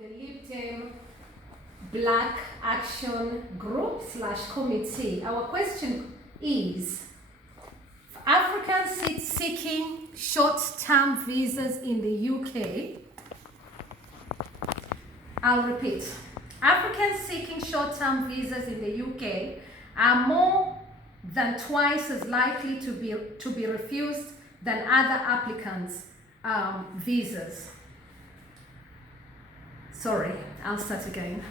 the Lib Dem Black Action Group / Committee. Our question is, Africans seeking short-term visas in the UK. I'll repeat. Africans seeking short-term visas in the UK are more than twice as likely to be refused than other applicants' visas. Sorry, I'll start again.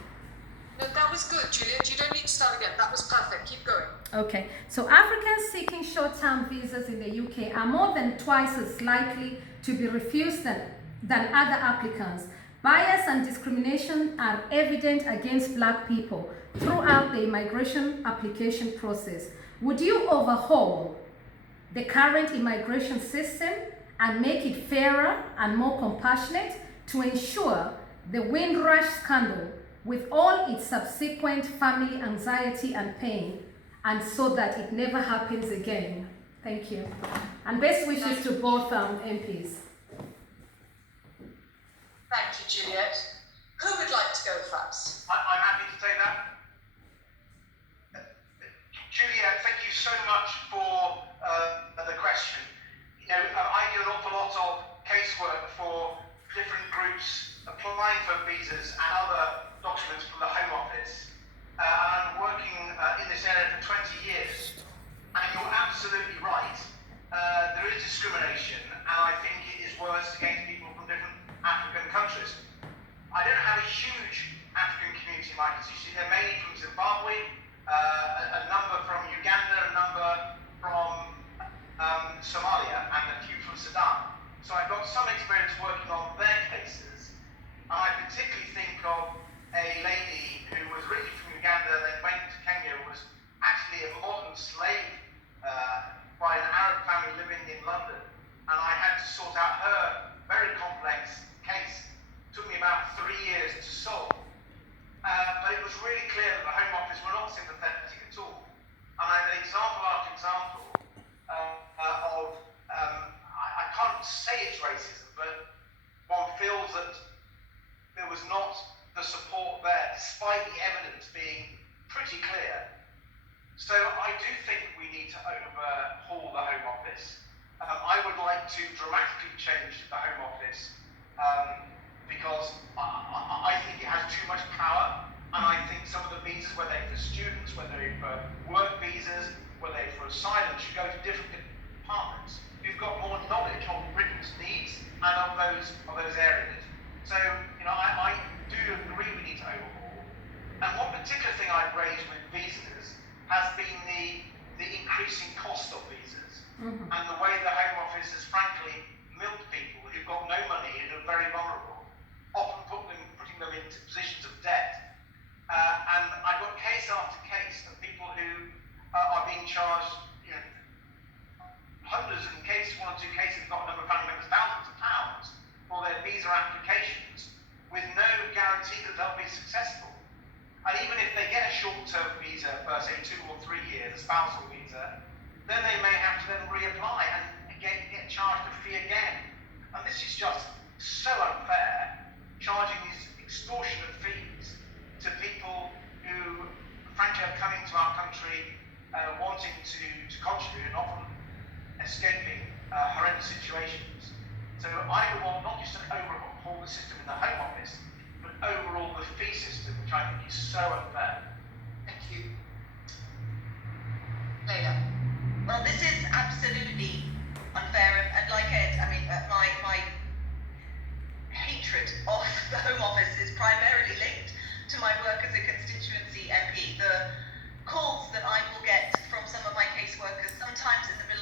No, that was good, Juliet. You don't need to start again. That was perfect. Keep going. Okay, so Africans seeking short-term visas in the UK are more than twice as likely to be refused than other applicants. Bias and discrimination are evident against Black people throughout the immigration application process. Would you overhaul the current immigration system and make it fairer and more compassionate to ensure the Windrush scandal with all its subsequent family anxiety and pain, and so that it never happens again? Thank you. And best wishes to both MPs. Thank you, Juliet. Who would like to go first? I'm happy to take that. Julliet, thank you so much for the question. You know, I do an awful lot of casework for different groups applying for visas and other documents from the Home Office. And I'm working in this area for 20 years. And you're absolutely right. There is discrimination, and I think it is worse against people from different African countries. I don't have a huge African community like this. You see, they're mainly from Zimbabwe, a number from Uganda, a number from Somalia, and a few from Sudan. So I've got some experience working on their cases. And I particularly think of a lady who was originally from Uganda, then went to Kenya, was actually a modern slave by an Arab family living in London. And I had to sort out her very complex case. It took me about 3 years to solve. But it was really clear that the Home Office were not sympathetic at all. And I had example after example of, I can't say it's racism, but one feels that there was not the support there, despite the evidence being pretty clear. So I do think we need to overhaul the Home Office. I would like to dramatically change the Home Office because I think it has too much power, and I think some of the visas, whether they're for students, whether they're for work visas, whether they're for asylum, should go to different departments who've got more knowledge of Britain's needs and of those areas. So, you know, I do agree we need to overhaul. And one particular thing I've raised with visas has been the increasing cost of visas. Mm-hmm. And the way the Home Office has frankly milked people who've got no money and are very vulnerable, often putting them into positions of debt. And I've got case after case of people who are being charged, you know, hundreds of cases, 1 or 2 cases, not a number of family members, thousands of pounds for their visa applications with no guarantee that they'll be successful. And even if they get a short-term visa for, say, 2 or 3 years, a spousal visa, then they may have to then reapply and get charged a fee again. And this is just so unfair, charging these extortionate fees to people who, frankly, are coming to our country wanting to contribute and often escaping horrendous situations. So I would want not just to overhaul the system in the Home Office, but overall the fee system, which I think is so unfair. Thank you. Leila. Well, this is absolutely unfair, and like Ed, I mean, my hatred of the Home Office is primarily linked to my work as a constituency MP. The calls that I will get from some of my caseworkers, sometimes in the middle